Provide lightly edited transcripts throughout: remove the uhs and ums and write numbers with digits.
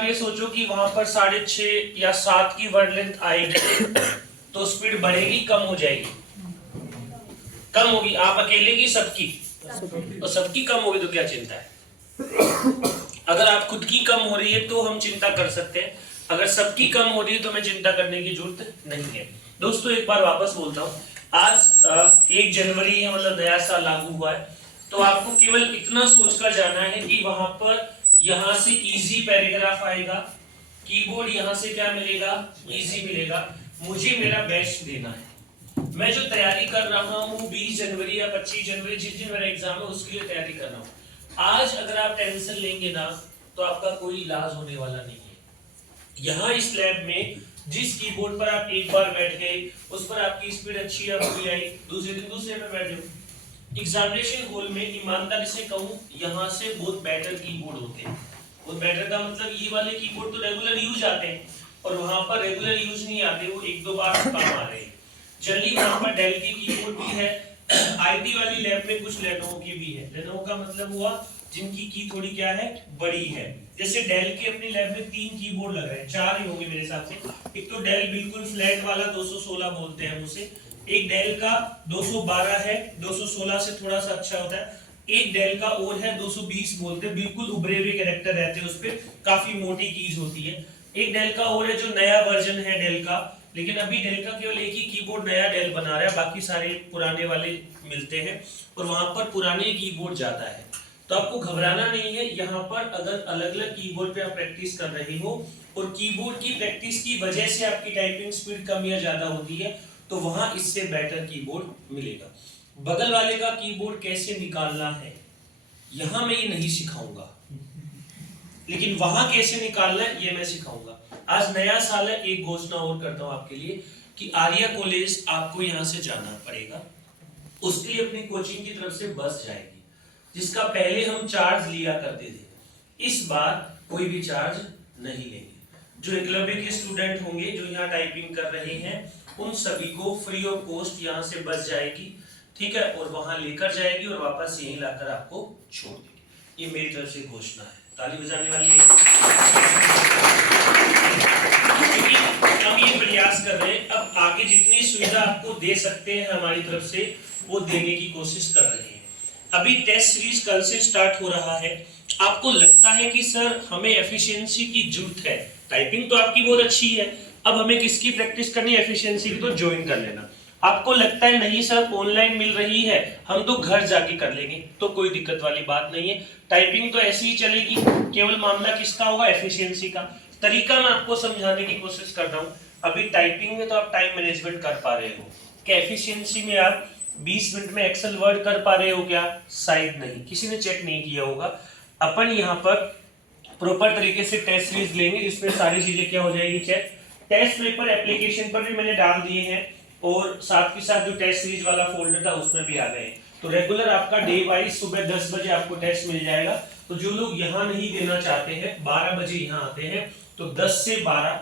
ये सोचो कि वहां पर 6.5 या 7 की वर्ड लेंथ आएगी तो स्पीड बढ़ेगी कम हो जाएगी? कम होगी। आप अकेले की सबकी, तो सबकी कम होगी तो क्या चिंता है? अगर आप खुद की कम हो रही है तो हम चिंता कर सकते हैं, अगर सबकी कम हो रही है तो हमें चिंता करने की जरूरत नहीं है। दोस्तों एक बार वापस बोलता हूँ, आज 1 जनवरी है, मतलब नया साल लागू हुआ है, तो आपको केवल इतना सोचकर जाना है कि वहां पर यहां से इजी पैराग्राफ आएगा, कीबोर्ड यहां से क्या मिलेगा, इजी मिलेगा। मुझे मेरा बेस्ट देना है। मैं जो तैयारी कर रहा हूँ 20 जनवरी या 25 जनवरी जिस दिन मेरा एग्जाम है उसके लिए तैयारी कर रहा हूँ। आज अगर आप टेंशन लेंगे ना तो आपका कोई इलाज होने वाला नहीं है। यहाँ इस लैब में जिस कीबोर्ड पर आप एक बार बैठ गए उस पर आपकी स्पीड अच्छी या बुरी आई, दूसरे दिन दूसरे पर बैठ जाओ। एग्जामिनेशन हॉल में ईमानदारी से कहूँ यहाँ से बहुत बेटर कीबोर्ड होते हैं। बहुत बेटर का मतलब ये वाले कीबोर्ड तो रेगुलर यूज आते हैं और वहां पर रेगुलर यूज नहीं आते, वो 1-2 बार काम आ रहे हैं। जनरली वहां पर डेल की कीबोर्ड भी है, आईटी वाली लैब में कुछ लेनोवो की भी है। लेनोवो का मतलब हुआ जिनकी की थोड़ी क्या है, बड़ी है। जैसे डेल की अपनी लैब में 3 कीबोर्ड लग रहे हैं, 4 ही होंगे मेरे हिसाब से। एक तो डेल बिल्कुल फ्लैट वाला 216 बोलते हैं उसे, एक डेल का 212 है, 216 से थोड़ा सा अच्छा होता है, एक डेल का और है 220 बोलते हैं, बिल्कुल उभरे हुए कैरेक्टर रहते हैं उस पे, काफी मोटी कीज होती है। एक डेल का और है जो नया वर्जन है डेल का, लेकिन अभी डेल का केवल एक ही कीबोर्ड नया डेल बना रहा है, बाकी सारे पुराने वाले मिलते हैं और वहां पर पुराने कीबोर्ड ज्यादा है। तो आपको घबराना नहीं है। यहाँ पर अगर अलग अलग कीबोर्ड पे आप प्रैक्टिस कर रहे हो और कीबोर्ड की प्रैक्टिस की वजह से आपकी टाइपिंग स्पीड कम या ज्यादा होती है तो वहां इससे बेटर कीबोर्ड मिलेगा। बगल वाले का कीबोर्ड कैसे निकालना है यहां मैं ये नहीं सिखाऊंगा, लेकिन वहां कैसे निकालना है ये मैं सिखाऊंगा। आज नया साल है, एक घोषणा और करता हूं आपके लिए कि आर्या कॉलेज आपको यहां से जाना पड़ेगा। उसके लिए अपनी कोचिंग की तरफ से बस जाएगी, जिसका पहले हम चार्ज लिया करते थे, इस बार कोई भी चार्ज नहीं लेंगे। जो एकलव्य के स्टूडेंट होंगे जो यहाँ टाइपिंग कर रहे हैं उन सभी को फ्री ऑफ कॉस्ट यहाँ से बस जाएगी, ठीक है, और वहां लेकर जाएगी और वापस यहीं लाकर आपको छोड़ देगी। ये मेरी तरफ से घोषणा है। ताली बजाने वाली है। हम ये प्रयास कर रहे हैं, अब आगे जितनी सुविधा आपको दे सकते हैं हमारी तरफ से वो देने की कोशिश कर रहे हैं। अभी टेस्ट सीरीज कल से स्टार्ट हो रहा है। आपको लगता है कि सर हमें एफिशिएंसी की जरूरत है, टाइपिंग तो आपकी बहुत अच्छी है, अब हमें किसकी प्रैक्टिस करनी है, एफिशिएंसी की, तो ज्वाइन कर लेना। आपको लगता है नहीं सर ऑनलाइन मिल रही है, हम तो घर जाके कर लेंगे, तो कोई दिक्कत वाली बात नहीं है, टाइपिंग तो ऐसी ही चलेगी। केवल मामला किसका होगा, एफिशिएंसी का। तरीका मैं आपको समझाने की कोशिश कर रहा हूँ। अभी टाइपिंग में तो आप टाइम मैनेजमेंट कर पा रहे हो, क्या एफिशिएंसी में आप 20 मिनट में एक्सेल वर्ड कर पा रहे हो क्या, शायद नहीं, किसी ने चेक नहीं किया होगा। अपन यहाँ पर प्रॉपर तरीके से टेस्ट सीरीज लेंगे जिसमें सारी चीजें क्या हो जाएगी चेक। टेस्ट पेपर एप्लीकेशन पर भी मैंने डाल दिए हैं और साथ के साथ जो टेस्ट सीरीज वाला फोल्डर था उसमें भी आ गए। तो रेगुलर आपका डे वाइज सुबह 10 बजे आपको टेस्ट मिल जाएगा। तो जो लोग यहाँ नहीं देना चाहते हैं 12 बजे यहाँ आते हैं, तो 10 से 12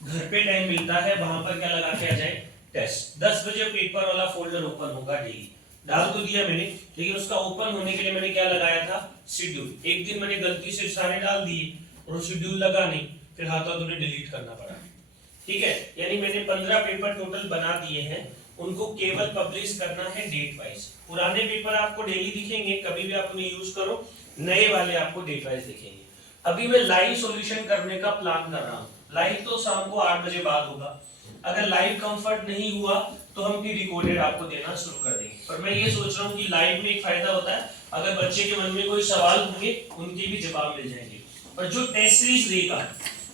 घर पे टाइम मिलता है, वहां पर क्या लगा के आ जाए टेस्ट। 10 बजे पेपर वाला फोल्डर ओपन होगा डेली, डाल तो दिया मैंने, लेकिन उसका ओपन होने के लिए मैंने क्या लगाया था, शेड्यूल। एक दिन मैंने गलती से सारे डाल दिए और शेड्यूल लगा नहीं, फिर हाथों हाथ डिलीट करना पड़ा। ठीक है, यानी मैंने 15 पेपर टोटल बना दिए हैं, उनको केवल पब्लिश करना है डेट वाइज। पुराने पेपर आपको डेली दिखेंगे, कभी भी आप उन्हें यूज करो, नए वाले आपको डेट वाइज दिखेंगे। अभी मैं लाइव सॉल्यूशन करने का प्लान कर रहा हूँ। लाइव तो शाम को 8 बजे बाद होगा, अगर लाइव कंफर्ट नहीं हुआ तो हम भी रिकॉर्डेड आपको देना शुरू कर देंगे। पर मैं ये सोच रहा हूँ कि लाइव में एक फायदा होता है, अगर बच्चे के मन में कोई सवाल होंगे उनके भी जवाब मिल जाएंगे। और जो टेस्ट सीरीज देगा,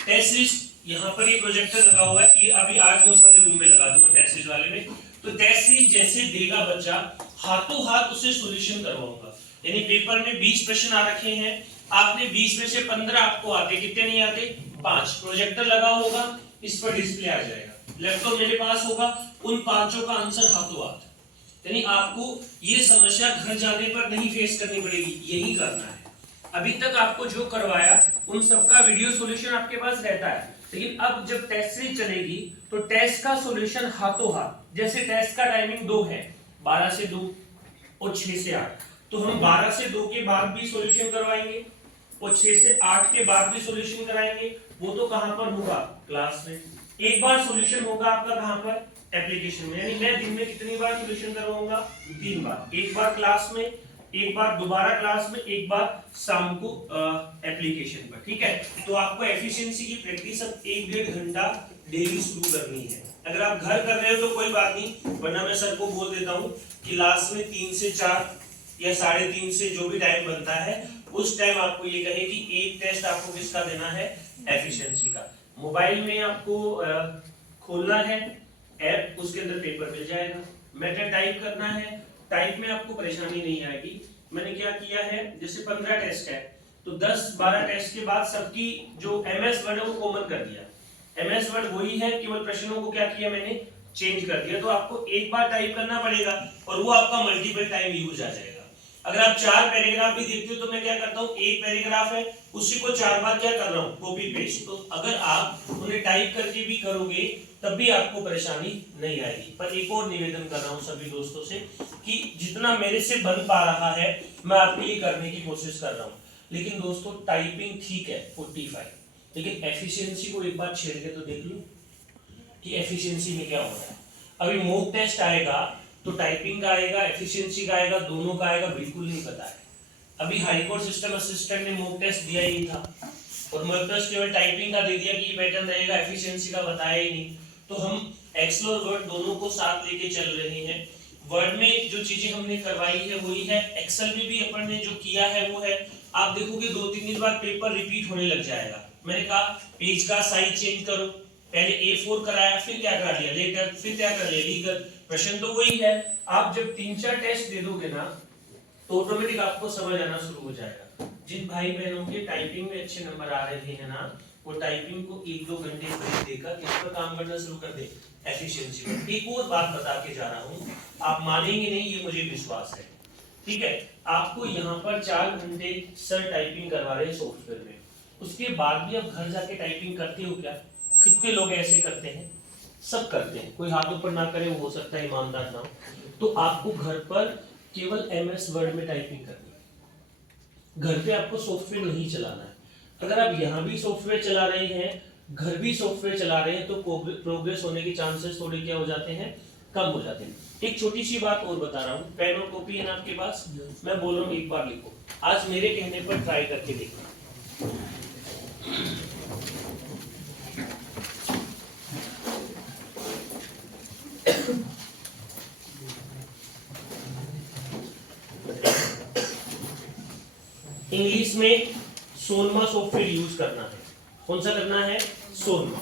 टेस्ट सीरीज यहाँ पर ये प्रोजेक्टर लगा हुआ है, ये अभी आज उस वाले रूम में लगा दूंगा टेस्ट सीरीज वाले में। तो टेस्ट सीरीज जैसे देगा बच्चा, हाथों हाथ उसे सॉल्यूशन करवाऊंगा। यानी पेपर में 20 प्रश्न आ रखे हैं, आपने 20 में से 15 आपको आते, कितने नहीं आते, 5। प्रोजेक्टर लगा होगा, इस पर डिस्प्ले आ जाएगा, लैपटॉप मेरे पास होगा, उन 5 का आंसर हाथों हाथ। यानी आपको ये समस्या घर जाने पर नहीं फेस करनी पड़ेगी, यही करना है। अभी तक आपको जो करवाया उन सबका वीडियो सॉल्यूशन आपके पास रहता है, लेकिन अब जब टेस्ट सीरीज चलेगी तो टेस्ट का सॉल्यूशन हाथों हाथ। जैसे टेस्ट का टाइमिंग 2 है, 12 से 2 और 6 से 8, तो हम 12 से 2 के बाद भी सॉल्यूशन करवाएंगे और 6 से 8 के बाद भी सॉल्यूशन कराएंगे। वो तो कहां पर होगा, क्लास में। एक बार सॉल्यूशन होगा आपका कहां पर, एप्लीकेशन में। यानी मैं दिन में कितनी बार सॉल्यूशन करवाऊंगा, 3 बार, एक बार क्लास में, एक बार दोबारा क्लास में, एक बार शाम को एप्लीकेशन पर। ठीक है, तो आपको एफिशिएंसी की प्रैक्टिस अब 1-1.5 घंटा डेली शुरू करनी है। अगर आप घर कर रहे हो तो कोई बात नहीं, वरना मैं सर को बोल देता हूँ कि लास्ट में 3 से 4 या 3:30 से जो भी टाइम बनता है उस टाइम आपको ये कहे कि एक टेस्ट आपको किसका देना है, एफिशिएंसी का। मोबाइल में आपको खोलना है ऐप, उसके अंदर पेपर मिल जाएगा, मेथड टाइप करना है, टाइप में आपको परेशानी नहीं आएगी। मैंने क्या किया है, जैसे 15 टेस्ट है तो 10-12 टेस्ट के बाद सबकी जो एमएस वर्ड है वो कॉमन कर दिया। एमएस वर्ड वही है, केवल प्रश्नों को क्या किया मैंने, चेंज कर दिया। तो आपको एक बार टाइप करना पड़ेगा और वो आपका मल्टीपल टाइम यूज आ जाएगा। अगर आप 4 पैराग्राफ भी देखते हो तो मैं क्या करता हूँ, एक पैराग्राफ है उसी को 4 बार क्या कर रहा हूँ, कॉपी पेस्ट। तो अगर आप उन्हें टाइप करके भी करोगे तब भी आपको परेशानी नहीं आएगी। पर एक और निवेदन कर रहा हूँ सभी दोस्तों से कि जितना मेरे से बन पा रहा है मैं आपके लिए करने की कोशिश कर रहा हूँ। लेकिन दोस्तों टाइपिंग ठीक है 45, लेकिन एफिशिएंसी को एक बार छेड़ के तो देख लो कि एफिशिएंसी में क्या हो रहा है। अभी मॉक टेस्ट आएगा तो टाइपिंग का आएगा, एफिशिएंसी का आएगा, दोनों का आएगा, बिल्कुल नहीं पता है। अभी हाईकोर्ट सिस्टम असिस्टेंट ने मॉक टेस्ट दिया ही था और मॉक टेस्ट केवल टाइपिंग का दे दिया कि ये पैटर्न रहेगा, एफिशिएंसी का बताया ही नहीं। तो हम एक्सेल और वर्ड दोनों को साथ लेके चल रहे हैं। वर्ड में जो चीजें हमने करवाई है वही है, एक्सेल में भी अपन ने जो किया है वो है। आप देखोगे 2-3 दिन बाद पेपर रिपीट होने लग जाएगा। मैंने कहा पेज का साइज चेंज करो, पहले A4 कराया, फिर क्या करा लिया लेटर, फिर क्या कर लिया लीगल, प्रश्न तो वही है। आप जब 3-4 टेस्ट दे दोगे ना तो ऑटोमेटिक आपको समझ आना शुरू हो जाएगा। जिन भाई बहनों के टाइपिंग में अच्छे नंबर आ रहे हैं ना, वो टाइपिंग को 1-2 घंटे ब्रेक देकर इस पर काम करना शुरू कर दे, एफिशिएंसी पर। एक और बात बता के जा रहा हूँ, आप मानेंगे नहीं, ये मुझे विश्वास है। ठीक है, आपको यहाँ पर 4 घंटे सर टाइपिंग करवा रहे हैं सॉफ्टवेयर में, उसके बाद भी आप घर जाके टाइपिंग करते हो क्या? कितने लोग ऐसे करते हैं? सब करते हैं, कोई हाथ ऊपर ना करे, वो हो सकता है ईमानदार ना हो। तो आपको घर पर केवल एमएस वर्ड में टाइपिंग करनी है, घर पे आपको सॉफ्टवेयर नहीं चलाना है। अगर आप यहाँ भी सॉफ्टवेयर चला रहे हैं, घर भी सॉफ्टवेयर चला रहे हैं, तो प्रोग्रेस होने के चांसेस थोड़े क्या हो जाते हैं, कम हो जाते हैं। एक छोटी सी बात और बता रहा हूँ, पेन और कॉपी है ना आपके पास, मैं बोल रहा हूँ एक बार लिखो, आज मेरे कहने पर ट्राई करके देखना। इंग्लिश में सोनमा सॉफ्टवेयर यूज करना है। कौन सा करना है? सोनमा।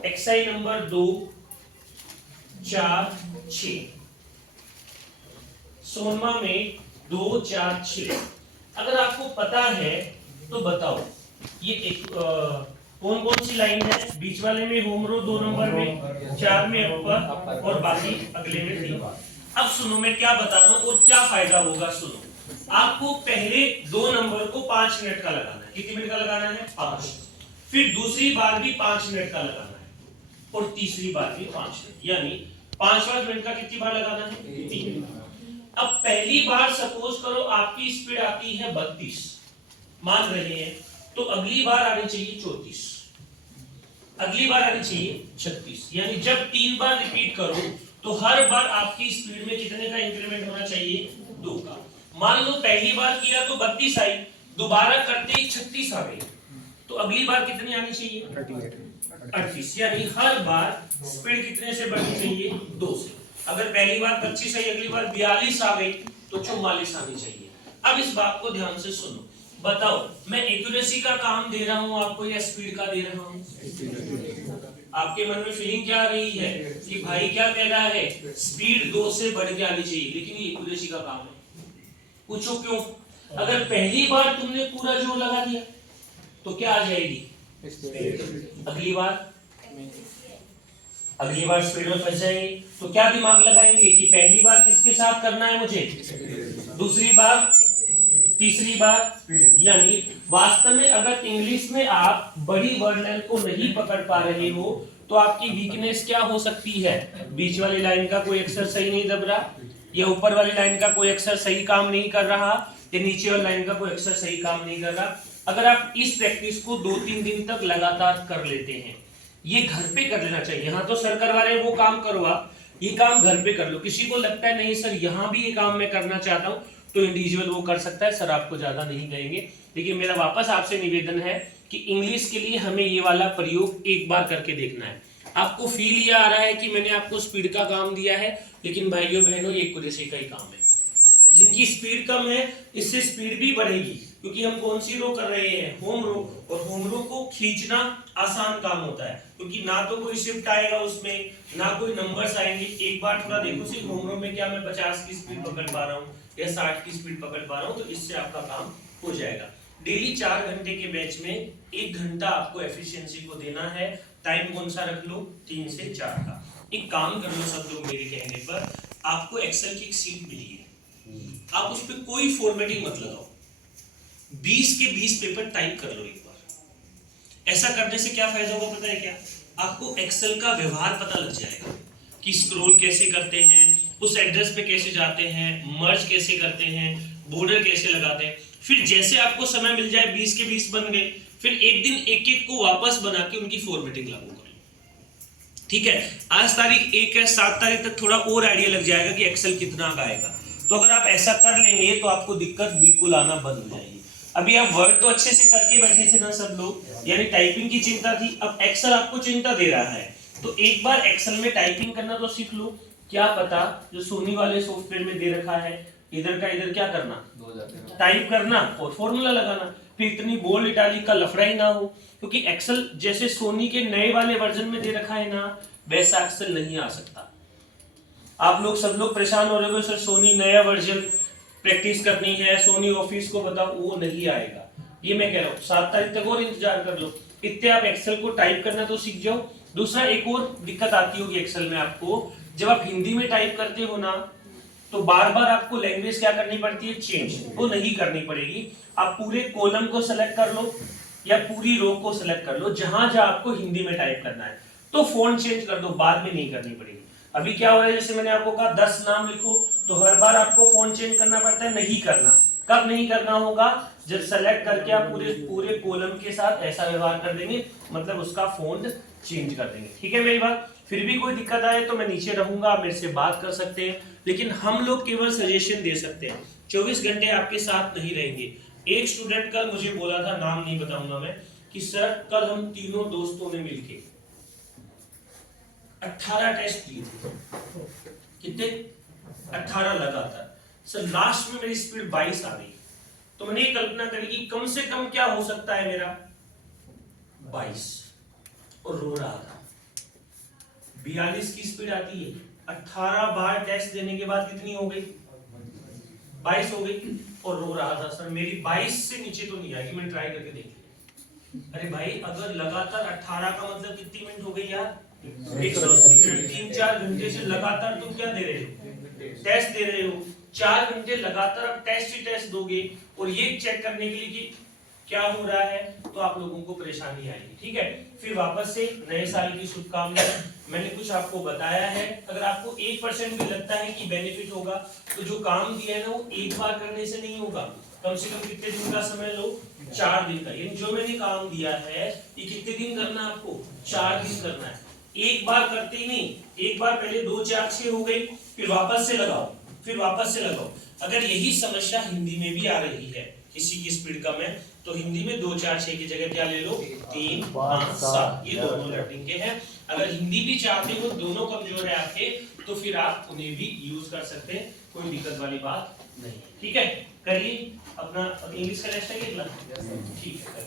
Exercise number 2, 4, 6। सोनमा में 2, 4, 6 अगर आपको पता है तो बताओ, ये एक कौन कौन सी लाइन है? बीच वाले में होम रो 2 नंबर में, 4 में अपर और बाकी अगले में 3। अब सुनो मैं क्या बता रहा हूं और क्या फायदा होगा, सुनो। आपको पहले 2 नंबर को 5 मिनट का लगाना है। कितने मिनट का लगाना है? 5। फिर दूसरी बार भी 5 मिनट का लगाना है और तीसरी बार भी 5 मिनट, यानी 5 मिनट का कितनी बार लगाना है? 3। अब पहली बार सपोज करो आपकी स्पीड आती है 32, मान रहे हैं, तो अगली बार आनी चाहिए 34, अगली बार आनी चाहिए 36, यानी जब 3 बार रिपीट करो तो हर बार आपकी स्पीड में कितने का इंक्रीमेंट होना चाहिए? 2 का। मान लो पहली बार किया तो 32 आई, दोबारा करते ही 36 आ गई, तो अगली बार कितनी आनी चाहिए? 38, यानी हर बार स्पीड कितने से बढ़नी चाहिए? 2 से। अगर पहली बार 25 आई, अगली बार 42 आ गई, तो 44 आनी चाहिए। अब इस बात को ध्यान से सुनो, बताओ मैं एक्यूरेसी का काम दे रहा हूं आपको या स्पीड का दे रहा हूं? आपके मन में फीलिंग क्या आ रही है कि भाई क्या कह रहा है? स्पीड 2 से बढ़ के आनी चाहिए, लेकिन ये एक्यूरेसी का काम है। पूछो क्यों? अगर पहली बार तुमने पूरा जोर लगा दिया तो क्या आ जाएगी? अगली बार स्पीड में फंस जाएंगे, तो क्या दिमाग लगाएंगे कि पहली बार किसके साथ करना है मुझे, दूसरी बार, तीसरी बार। यानी वास्तव में अगर इंग्लिश में आप बड़ी वर्ड लेंथ को नहीं पकड़ पा रहे हो तो आपकी वीकनेस क्या हो सकती है? बीच वाली लाइन का कोई अक्षर सही नहीं दब रहा, या ऊपर वाली लाइन का कोई अक्षर सही काम नहीं कर रहा, या नीचे वाली लाइन का कोई अक्षर सही काम नहीं कर रहा। अगर आप इस प्रैक्टिस को 2-3 दिन तक लगातार कर लेते हैं, ये घर पे कर लेना चाहिए। यहाँ तो सर करवा रहे हैं वो काम करो, आप ये काम घर पे कर लो। किसी को लगता है नहीं सर यहाँ भी ये काम मैं करना चाहता हूँ, तो इंडिविजुअल वो कर सकता है, सर आपको ज्यादा नहीं कहेंगे। लेकिन मेरा वापस आपसे निवेदन है कि इंग्लिश के लिए हमें ये वाला प्रयोग एक बार करके देखना है। आपको फील ये आ रहा है कि मैंने आपको स्पीड का काम दिया है, लेकिन भाइयों बहनों ये एक्यूरेसी का ही काम है। जिनकी स्पीड कम है इससे स्पीड भी बढ़ेगी, क्योंकि हम कौन सी रो कर रहे हैं? होम रो। और होम रो को खींचना आसान काम होता है, क्योंकि ना तो कोई शिफ्ट आएगा उसमें, ना कोई नंबर्स आएंगे। एक बार थोड़ा देखो सी होम रो में क्या मैं 50 की स्पीड पकड़ पा रहा हूँ या 60 की स्पीड पकड़ पा रहा हूँ, तो इससे आपका काम हो जाएगा। डेली 4 घंटे के बैच में 1 घंटा आपको एफिशिएंसी को देना है। टाइम कौन सा रख लो? 3 से 4 का। एक काम कर लो सब लोग मेरे कहने पर, आपको एक्सेल की एक सीट मिली है, आप उस पर कोई फॉर्मेटिंग मत लगाओ, 20 के 20 पेपर टाइप कर लो एक बार। ऐसा करने से क्या फायदा होगा पता है क्या? आपको एक्सेल का व्यवहार पता लग जाएगा कि स्क्रॉल कैसे करते हैं, उस एड्रेस पे कैसे जाते हैं, मर्ज कैसे करते हैं, बॉर्डर कैसे लगाते हैं। फिर जैसे आपको समय मिल जाए 20 के 20 बन गए, फिर एक दिन एक एक को वापस बना के उनकी फॉर्मेटिंग लागू कर लो। ठीक है, आज तारीख 1 है, 7 तारीख तक थोड़ा और आइडिया लग जाएगा कि एक्सेल कितना का आएगा। तो अगर आप ऐसा कर लेंगे तो आपको दिक्कत बिल्कुल आना बंद हो जाएगी। अभी आप वर्ड तो अच्छे से करके बैठे थे ना सब लोग, यानी टाइपिंग की चिंता थी, अब एक्सेल आपको चिंता दे रहा है, तो एक बार एक्सेल में टाइपिंग करना तो सीख लो। क्या पता जो सोनी वाले सॉफ्टवेयर में दे रखा है, इधर का इधर क्या करना, टाइप करना और फॉर्मूला लगाना, फिर इतनी बोल्ड इटालिक का लफड़ा ही ना हो। क्योंकि एक्सेल जैसे सोनी के नए वाले वर्जन में दे रखा है ना, वैसा एक्सेल नहीं आ सकता। आप लोग सब लोग परेशान हो रहे हो सर सोनी नया वर्जन प्रैक्टिस करनी है, सोनी ऑफिस को बताओ, वो नहीं आएगा। ये मैं कह रहा हूँ 7 तारीख तक और इंतजार कर लो, इतने आप एक्सेल को टाइप करना तो सीख जाओ। दूसरा एक और दिक्कत आती होगी एक्सेल में आपको, जब आप हिंदी में टाइप करते हो ना, तो बार बार आपको लैंग्वेज क्या करनी पड़ती है? चेंज। वो नहीं करनी पड़ेगी। आप पूरे कॉलम को सेलेक्ट कर लो या पूरी रो को सेलेक्ट कर लो, जहां जहां आपको हिंदी में टाइप करना है, तो फॉन्ट चेंज कर दो, बाद में नहीं करनी पड़ेगी। अभी क्या हो रहा है, जैसे मैंने आपको कहा 10 नाम लिखो, तो हर बार आपको फॉन्ट चेंज करना पड़ता है, नहीं करना। कब नहीं करना होगा? जब सेलेक्ट करके आप पूरे पूरे कॉलम के साथ ऐसा व्यवहार कर देंगे, मतलब उसका फॉन्ट चेंज कर देंगे। ठीक है मेरी बात? फिर भी कोई दिक्कत आए तो मैं नीचे रहूंगा, आप मेरे से बात कर सकते हैं, लेकिन हम लोग केवल सजेशन दे सकते हैं, 24 घंटे आपके साथ नहीं रहेंगे। एक स्टूडेंट कल मुझे बोला था, नाम नहीं बताऊंगा मैं, कि सर कल हम तीनों दोस्तों ने मिलके 18 टेस्ट दिए थे। कितने? 18 लगातार। सर लास्ट में मेरी स्पीड 22 आ गई। तो मैंने ये कल्पना करी कि कम से कम क्या हो सकता है मेरा? 22। और रो रहा था। 42 की स्पीड आती है, 18 बार टेस्ट देने के बाद कितनी हो गई? 22 हो गई। और रो रहा था, सर मेरी 22 से नीचे तो नहीं आएगी, मैंने ट्राई करके देख लिया। अरे भाई, अगर लगातार 18 का मतलब कितनी मिनट हो गई यार? 180 मिनट। 3-4 घंटे से लगातार तुम क्या दे रहे हो? टेस्ट दे रहे हो। 4 घंटे लगातार आप टेस्ट ही टेस्ट दोगे, और ये चेक करने के लिए कि क्या हो रहा है, तो आप लोगों को परेशानी आएगी। ठीक है, फिर वापस से नए साल की शुभकामनाएं। मैंने कुछ आपको बताया है, अगर आपको 1% भी लगता है कि बेनिफिट होगा, तो जो काम दिया है ना, वो एक बार करने से नहीं होगा। कम से कम कितने दिन का समय लो? 4 दिन का। यानी जो मैंने काम दिया है, ये कितने दिन करना है आपको? 4 दिन करना है। एक बार करते ही नहीं, एक बार पहले 2 4 6 हो गई, फिर वापस से लगाओ, फिर वापस से लगाओ। अगर यही समस्या हिंदी में भी आ रही है, किसी की स्पीड कम है, तो हिंदी में 2 4 6 की जगह क्या ले लो? 3 5 7। ये दोनों लर्निंग के हैं। अगर हिंदी भी चाहते हो, दोनों कमजोर है आपके, तो फिर आप उन्हें भी यूज कर सकते हैं, कोई दिक्कत वाली बात नहीं है। ठीक है, करिए अपना। इंग्लिश का टेस्ट है, ठीक है।